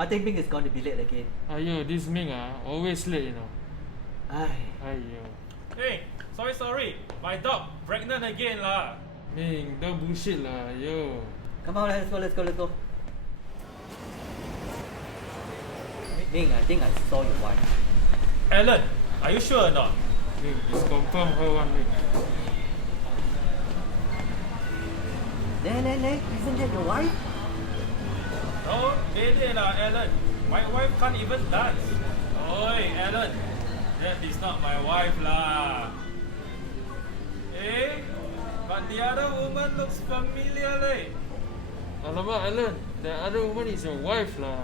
I think Ming is going to be late again. Ayo, this Ming always late, you know. Ay. Ayo. Hey, sorry. My dog pregnant again lah. Ming, don't bullshit lah, yo. Come on, let's go. Ming, I think I saw your wife. Alan, are you sure or not? Ming, it's confirm her one, Ming. Nay, isn't that your wife? No, bede lah, Alan. My wife can't even dance. Oi, Alan, that is not my wife lah. Eh, but the other woman looks familiar leh. Alamak, Alan, the other woman is your wife lah.